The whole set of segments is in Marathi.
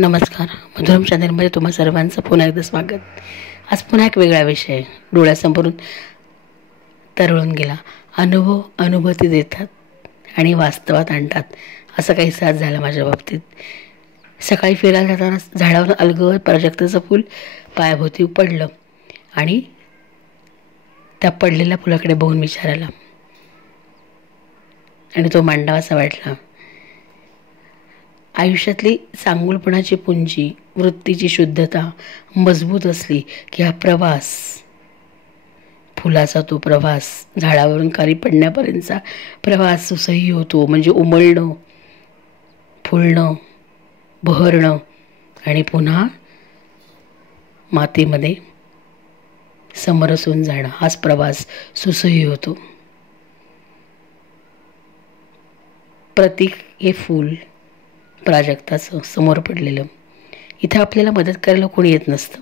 नमस्कार. मधुरम चॅनलमध्ये तुम्हा सर्वांचं पुन्हा एकदा स्वागत. आज पुन्हा एक वेगळा विषय डोळ्यासमोरून तरळून गेला. अनुभूती देतात आणि वास्तवात आणतात, असं काही साथ झालं माझ्या बाबतीत. सकाळी फिरायला जाताना झाडावर अलगद प्राजक्ताचं फूल पायाभोवती पडलं आणि त्या पडलेल्या फुलाकडे बघून विचारायला आणि तो मांडावासा वाटला. आयुष्यातली चांगुलपणाची पुंजी, वृत्तीची शुद्धता मजबूत असली की हा प्रवास, फुलाचा तो प्रवास, झाडावरून खाली पडण्यापर्यंतचा प्रवास सुसह्य होतो. म्हणजे उमलणं, फुलणं, बहरणं आणि पुन्हा मातीमध्ये समरसून जाणं, हाच प्रवास सुसह्य होतो. प्रतीक हे फूल प्राजक्ताचं समोर पडलेलं. इथं आपल्याला मदत करायला कोणी येत नसतं,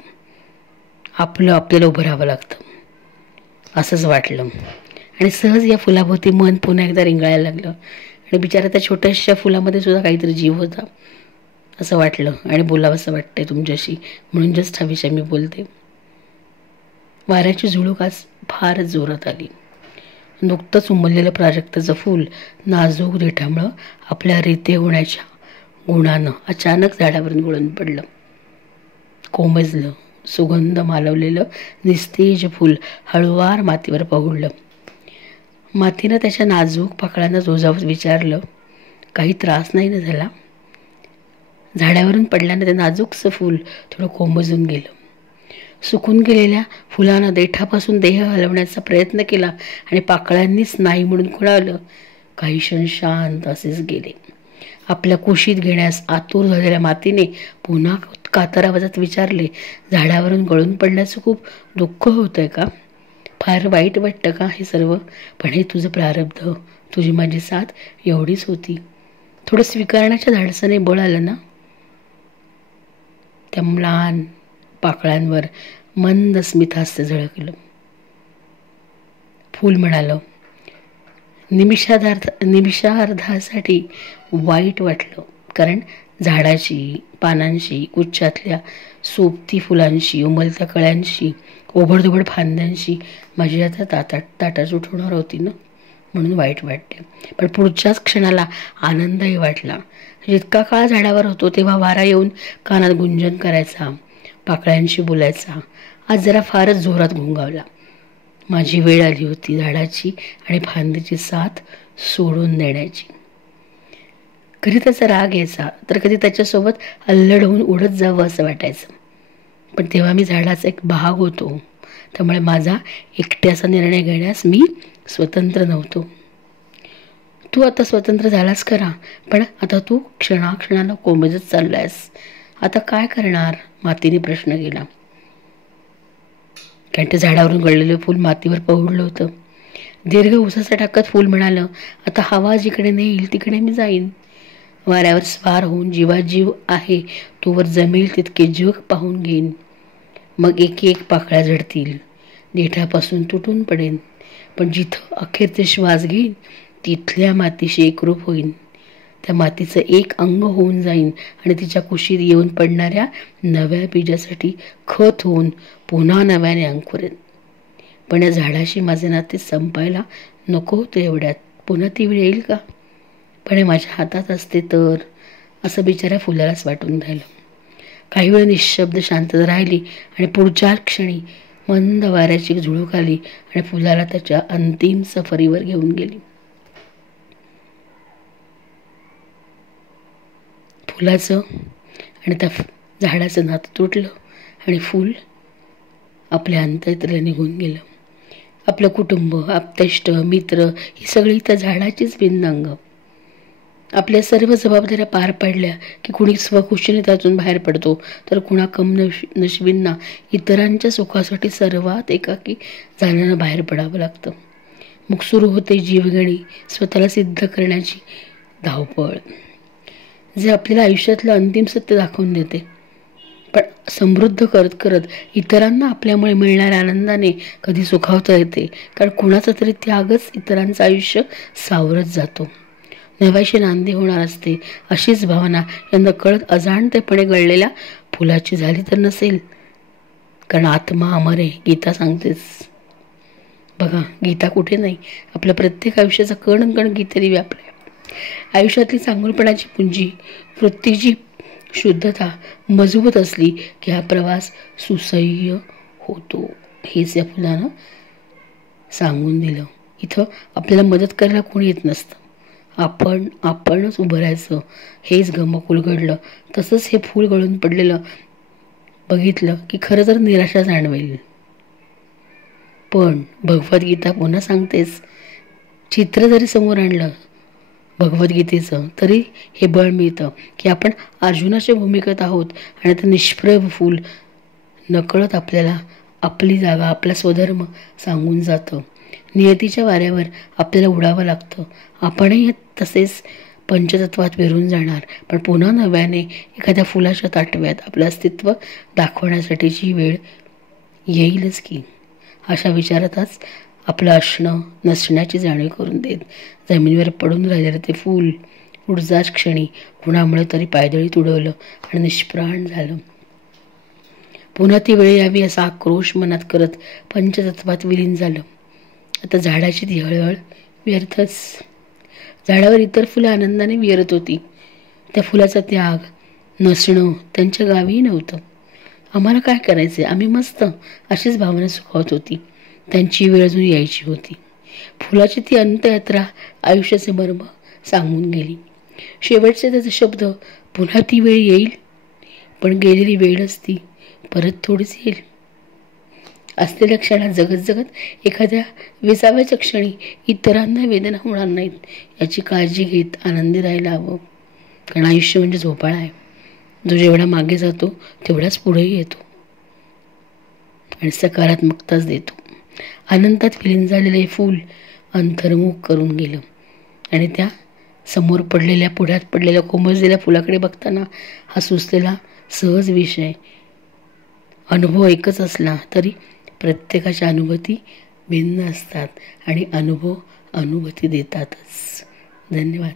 आपल्याला उभं राहावं लागतं असंच वाटलं. आणि सहज या फुलाभोवती मन पुन्हा एकदा रिंगाळायला लागलं आणि बिचारा त्या छोट्याशा फुलामध्ये सुद्धा काहीतरी जीव होता असं वाटलं आणि बोलावंसं वाटतंय तुमच्याशी, म्हणून जस्ट हा विषय मी बोलते. वाऱ्याची झुळूक आज फार जोरात आली. नुकतंच उमललेलं प्राजक्ताचं फूल नाजूक देठामुळं आपल्या रेते होण्याच्या गुणानं अचानक झाडावरून गळून पडलं. कोमजलं, सुगंध मालवलेलं निस्तेज फूल हळुवार मातीवर पहुडलं. मातीनं त्याच्या नाजूक पाकळ्यांना जोजावत विचारलं, काही त्रास नाही ना झाला? झाडावरून पडल्यानं ते नाजूकसं फूल थोडं कोमजून गेलं. सुकून गेलेल्या फुलानं देठापासून देह हलवण्याचा प्रयत्न केला आणि पाकळ्यांनीच नाही म्हणून खुणावलं. काही क्षण शांत असेच गेले. आपल्या कुशीत घेण्यास आतुर झालेल्या मातीने पुन्हा कातर आवाजात विचारले, झाडावरून गळून पडण्याचं खूप दुःख होतंय का? फार वाईट वाटतं का हे सर्व? पण हे तुझं प्रारब्ध, तुझी माझी साथ एवढीच होती. थोडं स्वीकारण्याच्या धाडसाने बळ आलं ना? त्या लहान पाकळ्यांवर मंद स्मितहास्य झळकलं. फूल म्हणालं, निमिषार्धासाठी वाईट वाटलं, कारण झाडाची पानांशी, गुच्छातल्या सोबती फुलांशी, उमलत्या कळ्यांशी, ओबडधोबड फांद्यांशी माझी आता ताटाच उठवणार होती ना, म्हणून वाईट वाटते. पण पुढच्याच क्षणाला आनंदही वाटला. जितका काळ झाडावर होतो तेव्हा वारा येऊन कानात गुंजन करायचा, पाकळ्यांशी बोलायचा. आज जरा फारच जोरात घोंगावला. माझी वेळ आली होती झाडाची आणि फांदीची साथ सोडून देण्याची. कधी त्याचा राग यायचा, तर कधी त्याच्यासोबत अल्लड होऊन उडत जावं असं वाटायचं. पण तेव्हा मी झाडाचा एक भाग होतो, त्यामुळे माझा एकट्याचा निर्णय घेण्यास मी स्वतंत्र नव्हतो. तू आता स्वतंत्र झालास खरा, पण आता तू क्षणाक्षणाला कोमेजत चाललायस. आता काय करणार? मातीने प्रश्न केला. कारण ते झाडावरून गळलेलं फूल मातीवर पहुडलं होतं. दीर्घ उसाचा टाकत फूल म्हणालं, आता हवा जिकडे नेईल तिकडे मी जाईन. वाऱ्यावर स्वार होऊन जीवाजीव आहे तोवर जमेल तितके जग पाहून घेईन. मग एक एक पाकळ्या झडतील, देठापासून तुटून पडेन, पण जिथं अखेरचे श्वास घेईन तिथल्या मातीशी एकरूप होईन. त्या मातीचं एक अंग होऊन जाईन आणि तिच्या कुशीत येऊन पडणाऱ्या नव्या बीजासाठी खत होऊन पुन्हा नव्याने अंकुरेन. पण या झाडाशी माझे नाते संपायला नको होते एवढ्यात. पुन्हा ती वेळ येईल का? पण हे माझ्या हातात असते तर, असं बिचाऱ्या फुलालाच वाटून राहिलं. काही वेळ निशब्द शांतता राहिली आणि पुढच्या क्षणी मंद वाऱ्याची झुळूक आली आणि फुलाला त्याच्या अंतिम सफरीवर घेऊन गेली. फुलाचं आणि त्या झाडाचं नातं तुटलं आणि फूल आपल्या अंतराला निघून गेलं. आपलं कुटुंब, आप्तेष्ट, मित्र ही सगळी त्या झाडाचीच भिन्न अंग. आपल्या सर्व जबाबदाऱ्या पार पाडल्या की कुणी स्वखुशीने त्यातून बाहेर पडतो, तर कुणा कम नशिबींना इतरांच्या सुखासाठी सर्वात एकाकी जाण्यानं बाहेर पडावं लागतं. मग सुरू होते जीवघेणी स्वतःला सिद्ध करण्याची धावपळ, जे आपल्याला आयुष्यातलं अंतिम सत्य दाखवून देते. पण समृद्ध करत करत इतरांना आपल्यामुळे मिळणाऱ्या आनंदाने कधी सुखावता येते, कारण कुणाचा तरी त्यागच इतरांचं आयुष्य सावरत जातो. नव्याशी नांदी होणार असते अशीच भावना या नकळत अजाणतेपणे गळलेल्या फुलाची झाली तर नसेल. कारण आत्मा अमर आहे, गीता सांगतेच. बघा, गीता कुठे नाही, आपल्या प्रत्येक आयुष्याचा कण कण गीतेने व्यापलाय. आयुष्यातली चांगुलपणाची पुंजी, वृत्तीची शुद्धता मजबूत असली की हा प्रवास सुसह्य होतो. हेच या फुलानं सांगून दिलं. इथं आपल्याला मदत करायला कोणी येत नसतं, आपणच उभं राहायचं. हेच गमक उलगडलं, तसंच हे फूल गळून पडलेलं बघितलं की खरं तर निराशा जाणवेल. पण भगवद्गीता पुन्हा सांगतेच, चित्र जरी समोर आणलं भगवद्गीतेचं तरी हे बळ मिळतं की आपण अर्जुनाच्या भूमिकेत आहोत आणि ते निष्प्रभ फूल नकळत आपल्याला आपली जागा, आपला स्वधर्म सांगून जातं. नियतीच्या वाऱ्यावर आपल्याला उडावं लागतं. आपणही तसेच पंचतत्वात विरून जाणार, पण पुन्हा नव्याने एखाद्या फुलाच्या ताटव्यात आपलं अस्तित्व दाखवण्यासाठीची वेळ येईलच की. अशा विचारातच आपलं असणं नसण्याची जाणीव करून देत जमिनीवर पडून राहिलेलं ते फूल पुढच्याच क्षणी कुणामुळे तरी पायदळीत उडवलं आणि निष्प्राण झालं. पुन्हा ती वेळ यावी असा आक्रोश मनात करत पंचतत्वात विलीन झालं. आता झाडाची ती हळहळ व्यर्थच. झाडावर इतर फुलं आनंदाने विहरत होती. त्या फुलाचा त्याग, नसणं त्यांच्या गावीही नव्हतं. आम्हाला काय करायचे, आम्ही मस्त, अशीच भावना सुखावत होती. त्यांची वेळ अजून यायची होती. फुलाची ती अंत्ययात्रा आयुष्याचे मर्म सांगून गेली. शेवटचे त्याचे शब्द, पुन्हा ती वेळ येईल, पण गेलेली वेळच ती परत थोडीच येईल. असलेल्या क्षणात जगत जगत एखाद्या विसाव्याच्या क्षणी इतरांना वेदना होणार नाहीत याची काळजी घेत आनंदी राहायला हवं. कारण आयुष्य म्हणजे झोपाळा आहे, जो जेवढा मागे जातो तेवढाच पुढेही येतो आणि सकारात्मकताच देतो. अनंतात विलीन झालेले हे फूल अंतर्मुख करून गेलं आणि त्या समोर पडलेल्या, पुढ्यात पडलेल्या कोमजलेल्या फुलाकडे बघताना हा सुचलेला सहज विषय. अनुभव एकच असला तरी प्रत्येकाच्या अनुभूती भिन्न असतात आणि अनुभव अनुभूती देतातच. धन्यवाद.